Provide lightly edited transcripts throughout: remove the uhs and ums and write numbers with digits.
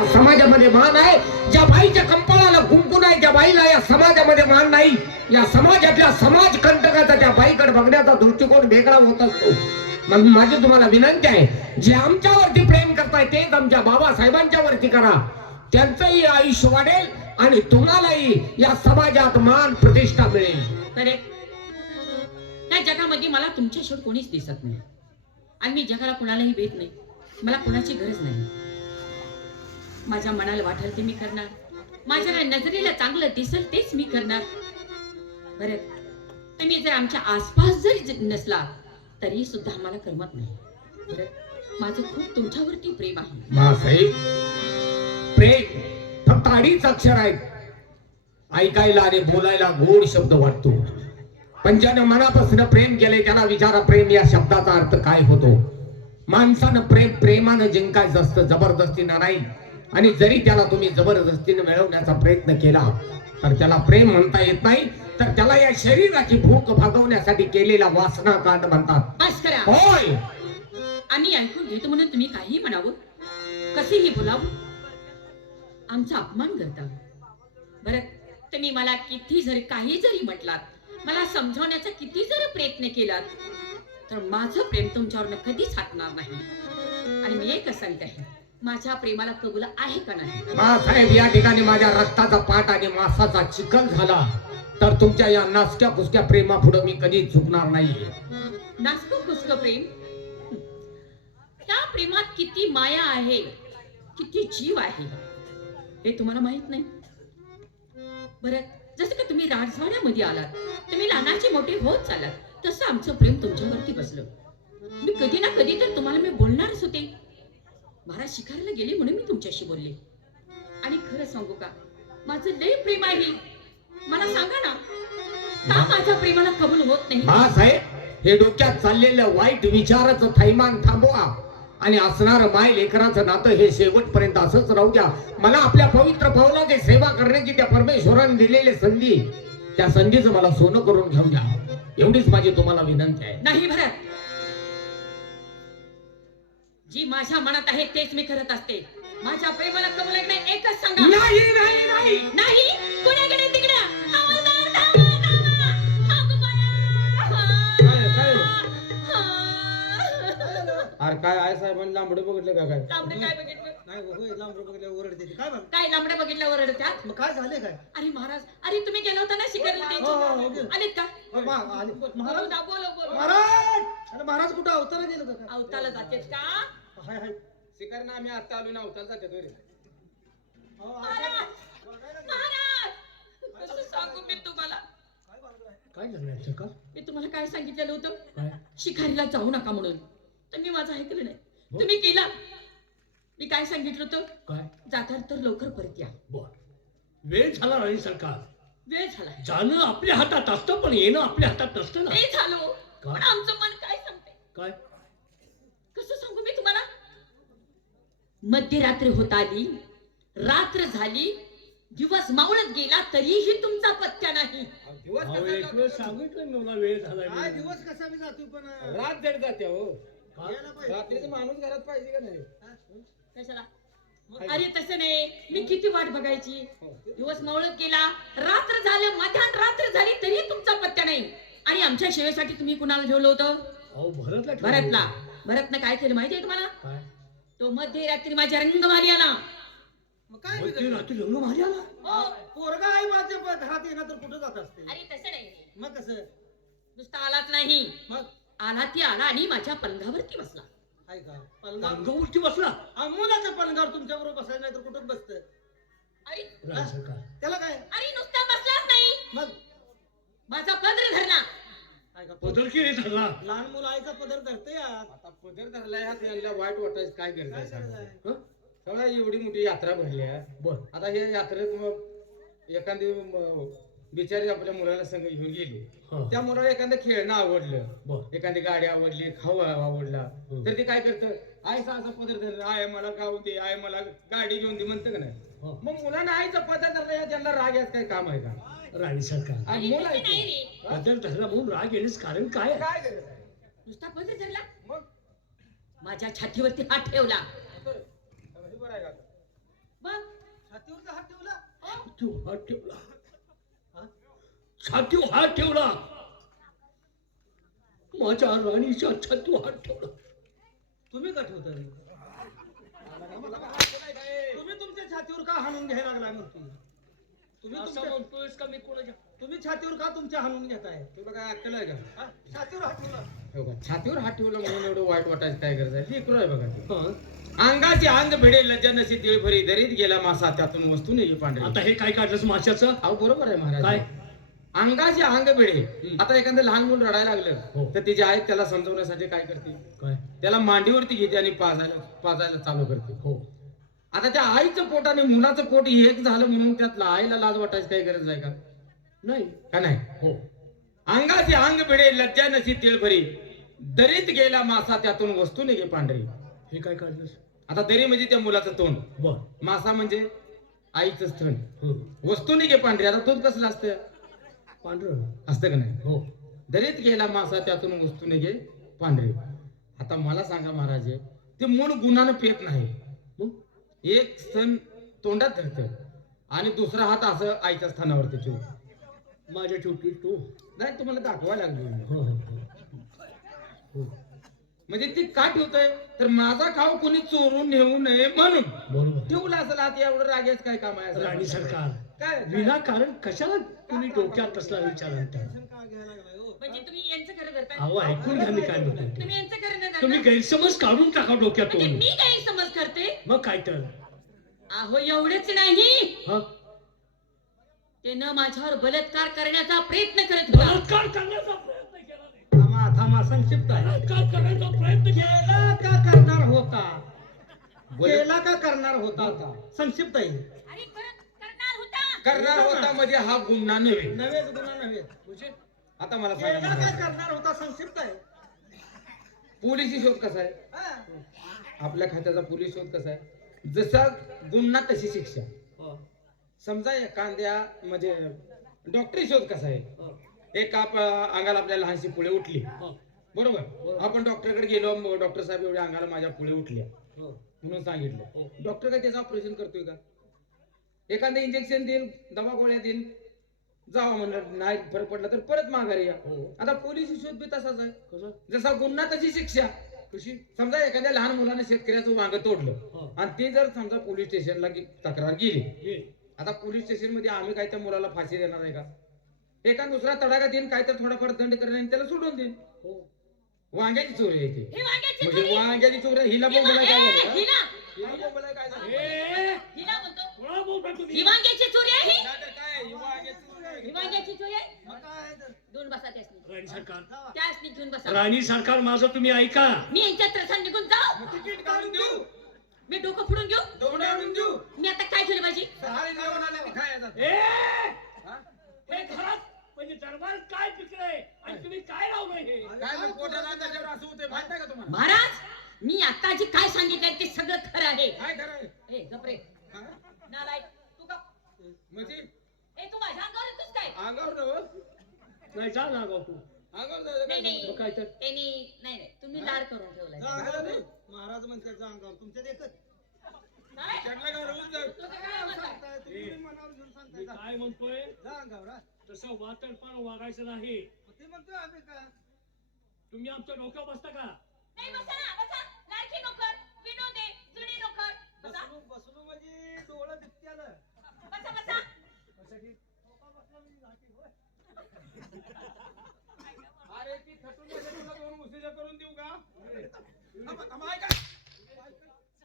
समाजामध्ये मान आहे. ज्या बाईच्या कंपाळाला कुंकू नाही, ज्या बाईला या समाजामध्ये मान नाही, या समाजातल्या समाज कंटकाचा त्या बाईकडे बघण्याचा दृष्टिकोन वेगळा होत असतो. मग माझी तुम्हाला विनंती आहे, जे आमच्यावरती प्रेम करताय तेच आमच्या बाबासाहेबांच्या वरती करा. त्यांचंही आयुष्य वाढेल आणि तुम्हालाही या समाजात मान प्रतिष्ठा मिळेल. या जगामध्ये मला तुमच्याशिवाय कोणीच दिसत नाही आणि मी जगाला कुणालाही भेट नाही. मला कुणाची गरज नाही. माझ्या मनाला वाटेल ते मी करणार. माझ्या नजरेला चांगलं दिसेल तेच मी करणार. बरं, तुम्ही जर आमच्या आसपास जरी नसला तरी सुद्धा आम्हाला करमत नाही. बरं, माझं खूप तुमच्यावरती प्रेम आहे. मासाहेब, प्रेम फक्त 2 अक्षर आहेत. ऐकायला आणि बोलायला गोड शब्द वाटतो, पण ज्याने मनापासून प्रेम केले त्याला विचारा प्रेम या शब्दाचा अर्थ काय होतो. माणसानं प्रेमानं जिंकायचं असतं, जबरदस्तीनं नाही. आणि जरी त्याला तुम्ही जबरदस्तीने मिळवण्याचा प्रयत्न केला तर त्याला प्रेम म्हणता येत नाही, तर त्याला या शरीराची भूक भागवण्यासाठी केलेला वासना कांड म्हणतात. बस करा. होय, आम्ही ऐकून घेतो म्हणून तुम्ही काहीही म्हणावं, कसेही बोलावं, आमचा अपमान करता. बरं, तुम्ही मला किती जरी काही जरी म्हटलात, मला समजावण्याचा किती जरी प्रयत्न केलात, तर माझं प्रेम तुमच्यावर कधीच हटणार नाही. आणि मी एकच सांगते आहे, माझ्या प्रेमाला कबूल आहे का नाही. साहेब, या ठिकाणी माझ्या रक्ताचा पाठ आणि मांसाचा चिखल झाला तर तुमच्या या नासक्या कुसक्या प्रेमा पुढे मी कधी झुकणार नाही. नासकं कुसकं प्रेम, त्या प्रेमात किती माया आहे, किती जीव आहे हे तुम्हाला माहित नाही. बरं, जसं का तुम्ही राजवाड्यामध्ये आलात, तुम्ही लहानाचे मोठे होत चालात, तसं आमचं प्रेम तुमच्यावरती बसलं. मी कधी ना कधी तर तुम्हाला मी बोलणारच होते. महाराज शिकारीला गेले म्हणून मी तुमच्याशी बोलले. आणि खरं सांगू का, माझं लय प्रेम आहे. मला सांगा ना, का माझ्या प्रेमाला कबूल होत नाही. साहेब, हे डोक्यात चाललेलं वाईट विचाराचं थैमान थांबवा आणि असणार माय लेकराचं नातं हे शेवटपर्यंत असंच राहू द्या. मला आपल्या पवित्र पावलाची सेवा करण्याची त्या परमेश्वराने दिलेली संधी, त्या संधीचं मला सोनं करून घेऊन द्या, एवढीच माझी तुम्हाला विनंती आहे. नाही भरत, जी माझ्या मनात आहे तेच मी करत असते. माझ्या प्रेमाला कबूल आहे नाही एकच सांगा. नाही नाही नाही नाही, कुणाकडे तिकडे अरे काय आहे साहेबांनी लांबडं बघितलं का? काय लांबडे काय बघितलं? नाही होय, लांबडं बघितलं ओरडते ती. काय काय लांबडे बघितलं ओरडतात? मग काय झाले काय? अरे महाराज, अरे तुम्ही गेला होता ना शिकारीला हो, त्यांची, गेलो. आलेत का? आले. बोलव ना, बोलव. महाराज, अरे महाराज कुठं अवतारा गेलं का काय? अवताला जातेत का? हाय हाय. शिकारना आम्ही आता आलो ना, अवताल जाते रे. महाराज, कसं सांगू मी तुम्हाला? काय झालं का? मी तुम्हाला काय सांगितलेलं होतं? काय? शिकारीला जाऊ नका म्हणून. तुम्ही माझं ऐकलं नाही, तुम्ही केला. मी काय सांगितलं होतं? काय? जातात तर लवकर परत या. वेळ झाला राणी सरकार. वेळ झाला. जाणं आपल्या हातात असतं पण येणं आपल्या हातात नसतं ना. ते झालो, काय? पण आमचं मन काय सांगते? काय? कसं सांगू मी तुम्हाला? मध्यरात्री होत आली, रात्र झाली, दिवस मावळत गेला तरीही तुमचा पत्त्या नाही. दिवस अहो, कसा एक वेळ सांगितलं मी मला वेळ झालाय काय म्हणून. दिवस कसा मी जातो पण रात दड जाते हो. का? यायला पाहिजे. रात्रीचा माणूस घरात पाहिजे का नाही? कशाला? अरे तसं नाही, मी किती वाट बघायची. दिवस मावळत गेला, रात्र झालं, मध्यान रात्र झाली तरी तुमचा पत्त्या नाही. आणि आमच्या सेवेसाठी तुम्ही कुणाला ठेवलं होतं? अहो भरतला ठेवलं. भरतला. भरतनं काय केलं माहितीये तुम्हाला? काय? तो मध्यरात्री माझ्या रंगमारी आला. मग काय मग ते बिघडलं? रात्री रंग भारी आला. हो. पोरगा आहे माझ्या घरात येणार तर कुठं जात असते? अरे तसं नाही, मग कसं? नुसता आलाच नाही, मग आला ती आला आणि माझ्या पलंगावरती बसला. हाय का? पलंगावर रंगवरती बसला. मुलाच्या पलंगावर तुमच्या बरोबर बसायला नाही तर कुठं बसतं? अरे राणी सरकार. त्याला काय? अरे नुसता बसलाच नाही, मग माझा पदर धरला. काय का? पदर केली धरला. लहान मुलं आईचा पदर धरते यार. आता पदर धरलाय हा, त्यांना वाईट वाटायचं काय गरज काय आहे गरज सांगा? आहे? हं? सगळ्या एवढी मोठी यात्रा भरली आहे. बर. आता हे यात्रेत मग एखादी बिचारी आपल्या मुलाला संग घेऊन गेली, हा. त्या मुलाला एखादं खेळणं आवडलं, बर. एखादी गाडी आवडली, खाऊ आवडला, हं. तर ते काय करतं, आईचा असा पदर धरला, आय मला खाऊ दे, आय मला गाडी घेऊन दे म्हणतं का नाही? हा. मग मुलांना आईचा पदर धरला या त्यांना राग याच काही काम आहे का? राणी सरकार. आणि मुलं नाही आहे रे. पदर धरला म्हणून राग येण्याचं कारण काय आहे? काय गरज आहे? नुसता पदर धरला, मग माझ्या छातीवरती हात ठेवला. हे बरं आहे का आता? मग छातीवरचा हात ठेवला छातीवर हात ठेवला. हा? छातीवर हात ठेवला. माझ्या राणीच्या छातीवर हात ठेवला. तुम्ही का ठेवता रे? तुम्ही तुमच्या छातीवर का हाणून घ्यायला लागलाय मग तुम्ही असं म्हणतोयस का मी कोणाच्या? तुम्ही छातीवर का तुमच्या हाणून घेताय? तुला काय अक्कल आहे का? हा? छातीवर हात ठेवला. हो का? छातीवर हात ठेवला म्हणून एवढं वाईट वाटायचं काय गरज आहे? लेकरू आहे बघा ते. हा? अंगाचे अंग भिडे लज्जा नशी तिळभरी दरीत गेला मासा त्यातून वस्तू नाही पांढरी. आता हे काय काढलंस माशाचं? अहो बरोबर आहे महाराज. काय? अंगाचे अंग भिडे. आता एखादं लहान मुल रडायला हो. लागलं तर तिची आई त्याला समजवण्यासाठी काय करते? काय? त्याला मांडीवरती घेते आणि पाजायला चालू करते. हो. आता त्या आईचं पोट आणि मुलाचं पोट एक झालं म्हणून त्यातला आईला लाज वाटायची काही गरज आहे का? नाही. का नाही? हो. अंगाचे अंग भिडे लज्जा नशी तिळभरी दरीत गेला मासा त्यातून वस्तू निघे पांढरी. हे काय काढलंस? आता दरी म्हणजे त्या मुलाचं तोंड, बर. मासा म्हणजे आईचं स्तन, हं. वस्तू निघे पांढरी. आता दूध कसलं असतं? पांढरं. असतं का नाही? हो. दरीत गेला मासा त्यातून वस्तू निघे पांढरी. आता मला सांगा महाराज, ते मूळ गुणानं पेत नाही. मग? एक स्तन तोंडात धरतं आणि दुसरा हात असं आईच्या स्थानावरती ठेवतो. माझ्या ठेवतोय तू. नाही तुम्हाला दाखवायला लागलो मी. हो, हो, हो. म्हणजे ती का ठेवतोय तर माझा खाऊ कोणी चोरून नेऊ नये म्हणून बरोबर. ठेवला असेल. आता एवढं रागायचं काय काम आहे? राणी सरकार, काय विनाकारण कशाला तुम्ही डोक्यात तसला विचार आणता? का घ्यायला लागलाय हो? म्हणजे तुम्ही यांचं खरं करताय? अहो ऐकून घ्या मी काय म्हणतो ते. तुम्ही यांचं खरं नाही तुम्ही करताय? गैरसमज काढून टाका म्हणजे डोक्यातून. मी काही समज करते? मग काय तर? अहो एवढेच नाही, हा? त्यानं माझ्यावर बलात्कार करण्याचा प्रयत्न करत होता. बलात्कार करण्याचा प्रयत्न केला नाही. थांबा थांबा, संक्षिप्त आहे. बलात्कार करण्याचा प्रयत्न केला. केला का करणार होता? केला का करणार होता? आता संक्षिप्त आहे. अरे करणार होता. करणार होता म्हणजे हा गुन्हा नव्हे. नव्हेच गुन्हा नव्हे. म्हणजे आता मला केला सांगा का महाराज, करणार होता? संक्षिप्त आहे. पोलिसी शोध कसा आहे? हा. आपल्या खात्याचा पोलीस शोध कसा आहे? जसा गुन्हा तशी शिक्षा. हा, समजा एखाद्या म्हणजे डॉक्टरी शोध कसा आहे? हा, एक अंगाला आपल्या लहानशी पुळे उठली, हा, बरोबर? आपण डॉक्टरकडे गेलो, डॉक्टर साहेब एवढ्या अंगाला माझ्या पुळे उठल्या हा. म्हणून सांगितलं. हो. डॉक्टर काय त्याचं ऑपरेशन करतोय का? एखादं इंजेक्शन देईल, दवा गोळ्या देईल, जावा म्हणलं, नाही फरक पडला तर परत माघारी या. हो. आता पोलीस शोध बी तसाच आहे. कसं? जसा गुन्हा तशी शिक्षा. कशी? समजा एखाद्या लहान मुलाने शेतकऱ्याचं वांग तोडलं हा. आणि ते जर समजा पोलीस स्टेशनला तक्रार गेली, हे. आता पोलीस स्टेशन मध्ये आम्ही काय त्या मुलाला फाशी देणार आहे का? एका दुसरा तडाखा देईन, काय तर थोडाफार दंड करेन आणि त्याला सोडून देईन. हो. वांग्याची चोरी आहे ती. हे वांग्याची म्हणजे चोरी. वांग्याची चोरी हिला हे बोंबलाय काय झालं का? हिला हिला बोंबलाय काय झालं? ए, हिला म्हणतो. कोणाला बोलता तुम्ही? ही वांग्याची चोरी आहे ही? नाही तर काय, ही वांग्याची चोरी आहे. ही वांग्याची चोरी आहे? मग काय आहे तर? दोन बसा त्यासनी. राणी सरकार, त्यासनी घेऊन बसा. राणी सरकार माझं तुम्ही ऐका. मी यांच्या त्रसान निघून जाऊ. तिकीट काढून देऊ, मी डोकं फोडून घेऊ. दोन आणून देऊ. मी आता काय केलं पाहिजे? सहारी जेवण आलं की खायचं. ए, हा? हे घरात म्हणजे दरबार काय पिकलंय आणि तुम्ही काय लावलंय हे? काय मग पोटाला अंदाजावर असं होतंय, माहित आहे का तुम्हाला? महाराज, मी आता जे काय सांगितलं ते सगळं खरं आहे. काय खरं आहे? ए गपरे, हा? नालायक तू का? म्हणजे ए तू माझ्या अंगावर येतोस काय? अंगावर नव्ह, नाही जा ना गाव तू. अंगावर जायचं काय नाही, मग काय तर? त्यांनी नाही तुम्ही लाड करून ठेवलाय. जा अंगावर नाही. महाराज म्हणतात जा अंगावर. तुमच्यात एकच. काय? त्यांना काय रोज जाऊ. तुझं काय मत आहे? सांगताय, तुम्ही मनावर घेऊन सांगताय मी जा. काय म्हणतोय, जा अंगावर हा. तसं वातडपण वागायचं नाही. ते म्हणतोय आम्ही का? तुम्ही आमच्या डोक्यावर बसता का? नाही बसा ना, बसा. लाडकी नोकर, विनोदे, जुनी नोकर. बसा, बसलो म्हणजे डोळं दिसत्यालं. बसा, बसा. झोपा बसला म्हणजे झाकी होय. अरे ती थटून गेली, तुला दोन मुसल्या करून देऊ का? थांबा, थांबा, ऐका.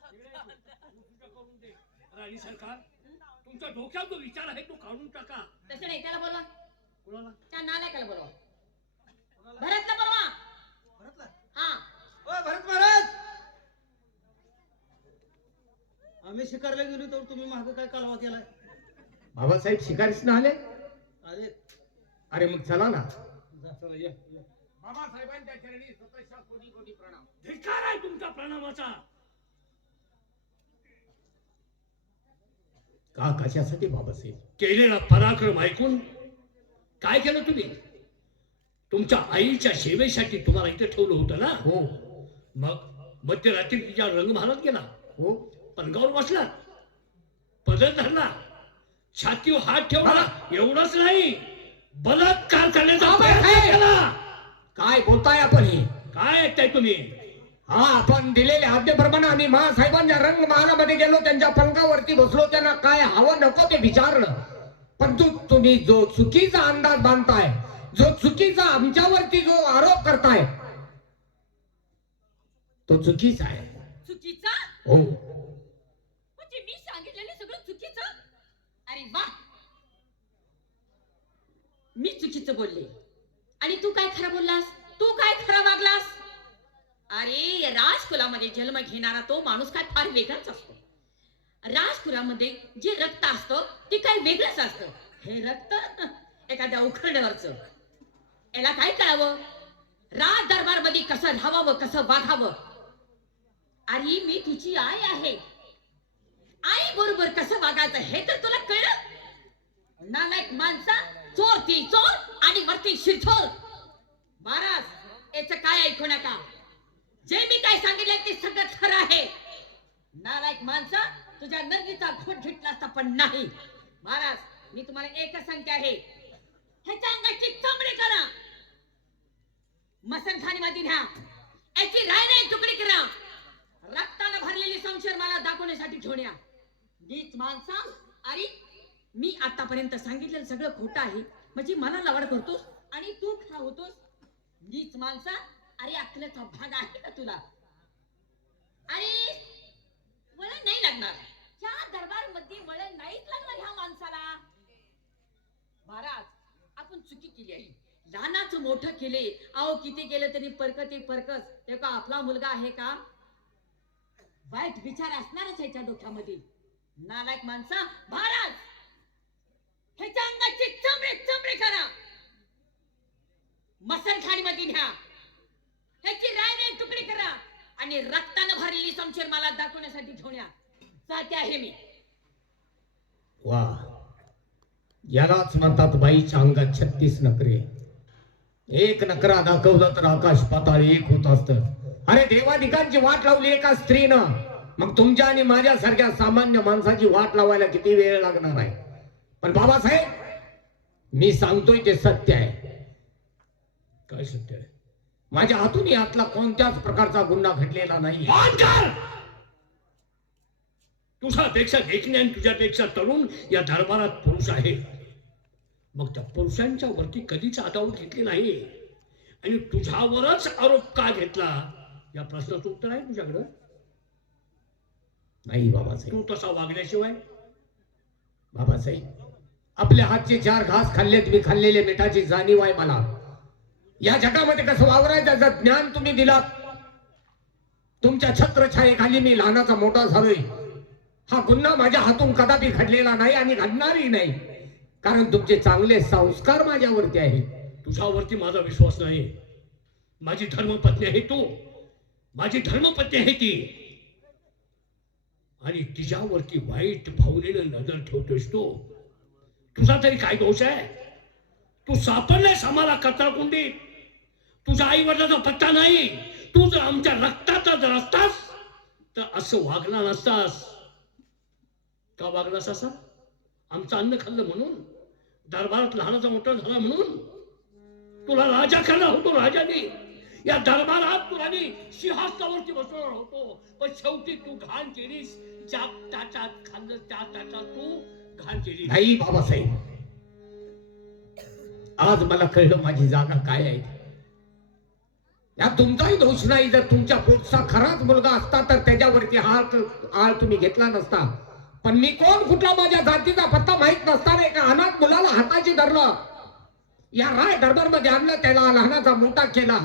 उलटं करून दे. राणी सरकार, तुमच्या डोक्यात जो विचार आहे तो काढून टाका. तसं नाही, त्याला बोलवा. कोणाला? त्या नालायकाला बोलवा. भरतला बोलवा. भरतला. हा. ओ भरत महाराज, आम्ही शिकारला गेलो तर तुम्ही मागं काय कालवा केलाय? बाबासाहेब शिकारीस ना आले? अरे अरे मग चला ना. चला, ये. बाबासाहेबांच्या चरणी सतशा कोटी कोटी प्रणाम. धिक्कार आहे तुमच्या प्रणामाचा. का कशासाठी बाबासाहेब? केलेला पराक्रम ऐकून काय केलं तुम्ही? तुमच्या आईच्या सेवेसाठी तुम्हाला इथे ठेवलं होतं ना. हो मग मध्यरात्री तिच्या रंग महारात गेला, हो पलंगावर बसला, पदर धरला, छातीवर हात ठेवला. एवढंच नाही, बलात्कार करण्याचा बाबा प्रयत्न साहेब! केला. काय बोलताय आपण हे? काय ऐकताय तुम्ही? हा, आपण दिलेल्या आज्ञेप्रमाणे आम्ही महासाहेबांच्या रंग महालामध्ये गेलो, त्यांच्या पलंगावरती बसलो, त्यांना काय हवं नको ते विचारलं. पण तुम्ही जो चुकीचा अंदाज बांधताय, जो चुकीचा आमच्यावरती जो आरोप करताय, तो चुकीचा आहे. चुकीचा हो म्हणजे मी सांगितलेलं सगळं चुकीचं? अरे वा, मी चुकीचं बोलले आणि तू काय खरं बोललास? तू काय खरं वागलास? अरे, राजकुलामध्ये जन्म घेणारा तो माणूस काय फार वेगळाच असतो. राजकुलामध्ये जे रक्त असतं ते काय वेगळंच असतं. हे रक्त एखाद्या उखरड्यावरचं. याला काय कळावं? राज दरबार मध्ये कसं राहावं, कसं वागावं. अरे, मी तुझी आई आहे. आई बरोबर कसं वागायचं हे तर तुला कळलं? नालायक माणसा, चोर ती चोर आणि वरती शिरथोर. महाराज, याचं काय ऐकू नका. जे मी काय सांगितलं ते सगळं खरं आहे. नालायक माणसा, तुझ्या नंदीचा घोट घेतला असता पण नाही. महाराज, मी तुम्हाला एकच सांगते आहे, ह्याच्या अंगाची चमडी करा, मसनखानीमध्ये न्या, याची राय तुकडी करा, रक्ताने भरलेली संशय मला दाखवण्यासाठी घेऊन या. नीच माणसा, अरे मी आतापर्यंत सांगितलेलं सगळं खोटं आहे म्हणजे मला लवड करतोस आणि तू खा होतोस. नीच माणसा, अरे अकलेचा भाग आहे का तुला? अरे, वळण नाही लागणार. या दरबार मध्ये वळण नाहीच लागणार ह्या माणसाला. महाराज, आपण चुकी केली आहे. लहानाचं मोठं केले, अहो किती केलं तरी परकच. ते का आपला मुलगा आहे का? वाईट विचार असणारच ह्याच्या डोक्यामध्ये. नालायक माणसा, महाराज ह्याच्या अंगाची चमडे करा, मसनखानीमध्ये न्या, ह्याची राय तुकडी करा आणि रक्तानं भरलेली समशेर मला दाखवण्यासाठी घेऊन या. जाते आहे मी. वा, यालाच म्हणतात बाईच्या अंगात 36 नखरे. एक नकरा दाखवला तर आकाश पाताळ एक होत असत. अरे, देवाधिकांची वाट लावली एका स्त्रीनं, मग तुमच्या आणि माझ्यासारख्या सामान्य माणसाची वाट लावायला किती वेळ लागणार आहे? पण बाबासाहेब, मी सांगतोय ते सत्य आहे. काय सत्य आहे? माझ्या हातून यातला कोणत्याच प्रकारचा गुन्हा घडलेला नाही. तुझ्यापेक्षा देखणे आणि तुझ्यापेक्षा तरुण या दरबारात पुरुष आहे. मग त्या पुरुषांच्या वरती कधीच आदावत घेतली नाही आणि तुझ्यावरच आरोप का घेतला या प्रश्नाचं उत्तर आहे तुझ्याकडं? नाही बाबासाहेब. तू तसा वागण्याशिवाय. बाबासाहेब, आपल्या हातचे 4 घास खाल्लेत मी, खाल्लेले मिठाची जाणीव आहे मला. या जगामध्ये कसं वावरायचं जर ज्ञान तुम्ही दिलात. तुमच्या छत्रछायेखाली मी लहानाचा मोठा झालोय. हा गुन्हा माझ्या हातून कदापि घडलेला नाही आणि घडणारही नाही, कारण तुमचे चांगले संस्कार माझ्यावरती आहेत. तुझ्यावरती माझा विश्वास नाही. माझी धर्मपत्नी आहे तू, माझी धर्मपत्नी आहे ती, आणि तिच्यावरती वाईट भावनेनं नजर ठेवतोयस तू. तुझा तरी काय दोष आहे? तू सापडलायस आम्हाला कचराकुंडीत. तुझ्या आई वडिलांचा पत्ता नाही. तू जर आमच्या रक्ताचा जर असतास तर असं वागला नसतास. का वागलास असा? आमचं अन्न खाल्लं म्हणून, दरबारात लहानाचा मोठा झाला म्हणून. तुला राजा खाल्ला होतो राजाने. या दरबारात तुला सिंहासनावरती बसवणार होतो, पण शेवटी तू घाण केलीस. ज्या ताटात खाल्लं त्या ताटात तू घाण केली. नाही बाबासाहेब, आज मला कळलं माझी जागा काय आहे. या तुमचाही दोष नाही. जर तुमच्या पोटचा खराच मुलगा असता तर त्याच्यावरती आळ तुम्ही घेतला नसता. पण मी कोण, कुठला, माझ्या जातीचा पत्ता माहित नसताना एका अनाथ मुलाला हाताची धरलं, या राय दरबार मध्ये आणलं, त्याला लहानाचा मोठा केला,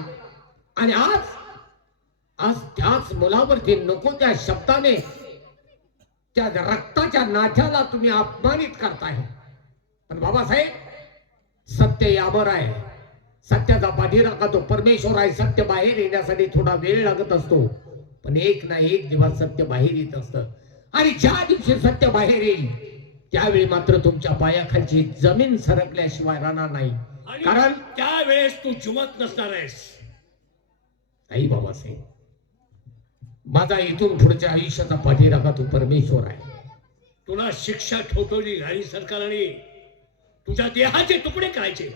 आणि आज त्याच मुलावरती नको त्या शब्दाने, त्या रक्ताच्या नाथ्याला तुम्ही अपमानित करताय. पण बाबासाहेब, सत्य यावर आहे. सत्याचा पाठीराखा तो परमेश्वर आहे. सत्य बाहेर येण्यासाठी थोडा वेळ लागत असतो, पण एक ना एक दिवस सत्य बाहेर येत असतं. आणि ज्या दिवशी सत्य बाहेर येईल त्यावेळी मात्र तुमच्या पायाखालची जमीन सरकल्याशिवाय राहणार नाही. आणि कारण त्यावेळेस तू जिवंत नसणार आहेस. नाही बाबासाहेब, माझा इथून पुढच्या आयुष्याचा पाठीराखा तू परमेश्वर आहे. तुला शिक्षा ठोठवली राणी सरकारने. तुझ्या देहाचे तुकडे करायचे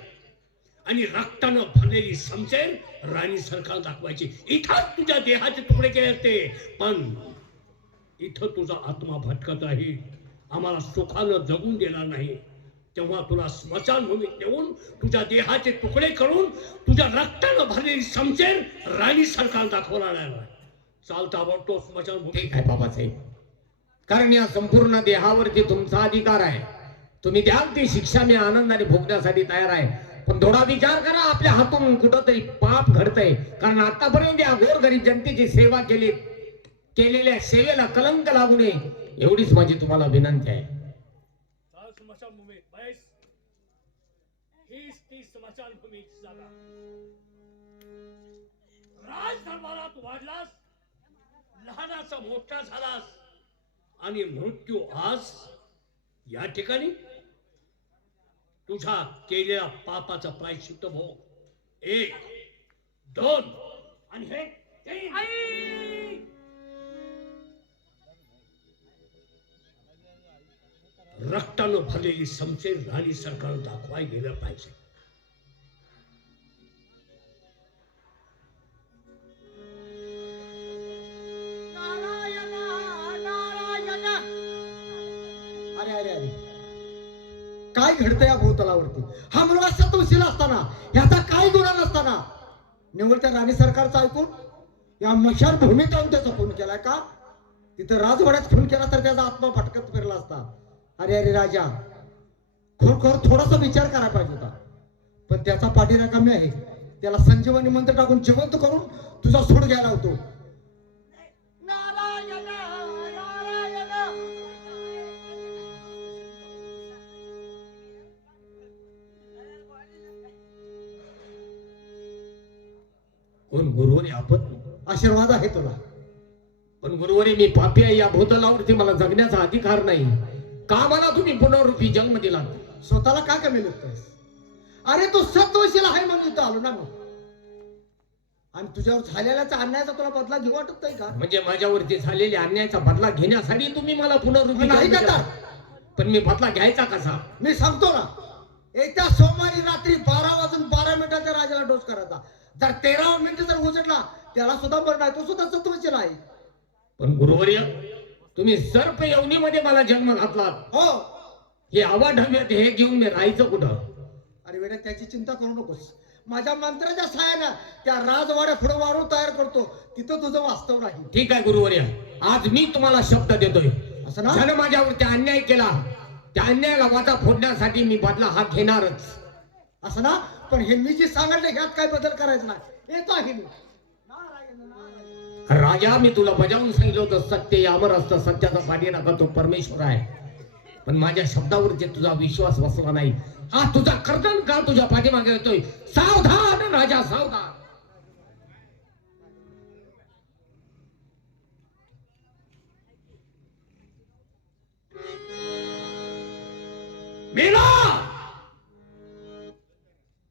आणि रक्तानं भरलेली समजेल राणी सरकार दाखवायची. इथंच तुझ्या देहाचे तुकडे केले असते, पण इथं तुझा आत्मा भटकत राहील, आम्हाला सुखानं जगून देणार नाही. तेव्हा तुला स्मशानभूमीत नेऊन तुझ्या देहाचे तुकडे करून तुझ्या रक्तानं भरलेली समजेल राणी सरकार दाखवणार आहे. चालता आवडतो स्मशानभूमी. ठीक आहे बाबासाहेब, कारण या संपूर्ण देहावरती तुमचा अधिकार आहे. तुम्ही द्याल ती शिक्षा मी आनंदाने भोगण्यासाठी तयार आहे. पण थोडा विचार करा, आपल्या हातून कुठंतरी पाप घडतंय. कारण आतापर्यंत या गोरगरीब जनतेची सेवा केलेल्या सेवेला कलंक लागू नये, एवढीच माझी तुम्हाला विनंती आहे. चाल स्मशानभूमीत बैस. हीच ती स्मशानभूमीची जागा. राजदरबारात वाढलास, लहानाचा मोठा झालास आणि मृत्यू आज या ठिकाणी. तुझ्या केलेल्या पापाचा प्रायश्चित्त भोग. 1, 2 आणि हे 3. रक्तानं भरलेली समजेल राणी सरकार दाखवाय गेलं पाहिजे. अरे अरे अरे, काय घडतं या भूतलावरती? हा मुलगा सत्वशील असताना, ह्याचा काय गुन्हा नसताना निवड त्या राणी सरकारचं ऐकून या मशान भूमीत आणून त्याचा खून केलाय का? तिथं राजवाड्यात खून केला तर त्याचा आत्मा भटकत फिरला असता. अरे अरे राजा, खरोखर थोडासा विचार करायला पाहिजे होता. पण त्याचा पाठीराखा मी आहे. त्याला संजीवनी मंत्र टाकून जिवंत करून तुझा सोड घ्यायला होतो. कोण गुरुवारी आपण? आशीर्वाद आहे तुला. पण गुरुवारी मी पापी आहे. या भूतलावरती मला जगण्याचा अधिकार नाही. का मला तुम्ही पुनर्रूपी जन्म दिला? स्वतःला का कमी लेखतोयस? अरे तू सत्वशील आहे म्हणून इथं आलो ना मी. आणि तुझ्यावर झालेल्या अन्यायाचा तुला बदला घेऊ वाटत नाही का? म्हणजे माझ्यावरती झालेल्या अन्यायाचा बदला घेण्यासाठी तुम्ही मला पुनर्रूपी नाही जन्म का? दिला. पण मी बदला घ्यायचा कसा? मी सांगतो ना, येत्या सोमवारी रात्री 12:12 त्या राजाला डोस करायचा. जर 13 मिनिटं जर उजडला, त्याला सुद्धा बरं नाही, तो सुद्धा सत्वशील आहे. पण गुरुवर्य, तुम्ही सर्प यवनीमध्ये मला जन्म घातला. हो. हे आवाढव्यात हे घेऊन मी राहायचं कुठं? अरे बेटा, त्याची चिंता करू नकोस. माझ्या मंत्राच्या सहाय्यानं त्या राजवाड्या पुढे वारून तयार करतो, तिथं तुझं वास्तव राहील. ठीक आहे गुरुवर्य, आज मी तुम्हाला शब्द देतोय. असं ना? ज्यानं माझ्यावरती अन्याय केला, त्या अन्यायाला वाचा फोडण्यासाठी मी बदला हा घेणारच. असं ना? पण हे मी जे सांगितलं ह्यात काय बदल करायचा नाही. येतो आहे मी. राजा, मी तुला बजावून सांगितलं होतं, सत्य अमर असतं, सत्याचा पाठीराखा तो परमेश्वर आहे. पण माझ्या शब्दावरती तुझा विश्वास बसला नाही. हा तुझा कर्तन का तुझ्या पाठीमागे येतोय? सावधान राजा, सावधान. मेला,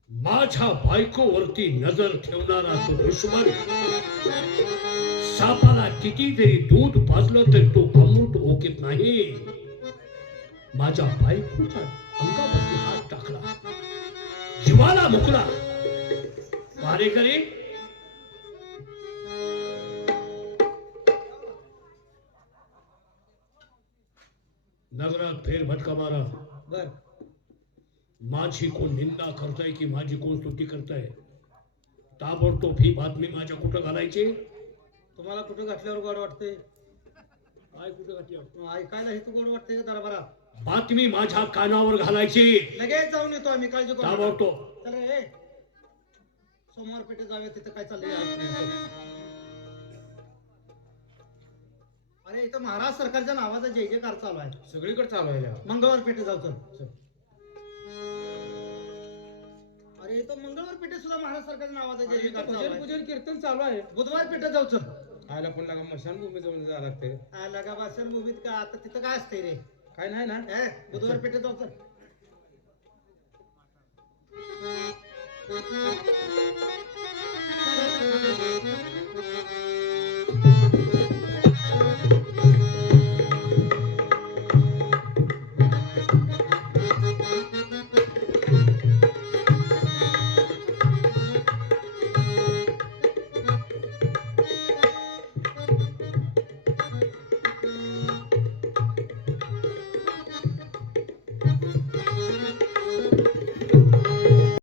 माझ्या बायकोवरती नजर ठेवणारा तो दुश्मन, सापाला किती जरी दूध पाजलं तरी तो अमृत ओकीत नाही. माझ्या बायकोच्या अंगावरती हात टाकला, जीवाला मुकला. मारेकरी, नगरात फेरफटका मारा. बर. माझी कोण निंदा करताय की माझी कोण स्तुती करताय? ताबडतोब ही बातमी माझ्या कुठं घालायची? तुम्हाला कुठं घातल्यावर गोड वाटते? काय कुठं घातली? ऐकायला हे तू गोड वाटते का दरबारात? बातमी माझ्या कानावर घालायची. लगेच जाऊन येतो आम्ही, काळजी करू नका. ताबडतोब. चल रे, सोमवार पेठे जाऊया, तिथं काय चाललंय. अरे इथं महाराज सरकारच्या नावाचा जय जयकार चालू आहे. सगळीकडे चालू आहे. मंगळवार पेठे जाऊ. चल. अरे इथं मंगळवार पेठे सुद्धा महाराज सरकारच्या नावाचा जय जयकार चालू आहे. पूजन कीर्तन चालू आहे. बुधवार पेठे जाऊ. चल. आयला पण लागा मशानभूमी जाऊन जायला लागते. लगा भाषण भूमीत का आता तिथं काय असते रे? काय नाही ना? बुधवार पेठे जाऊ. चल.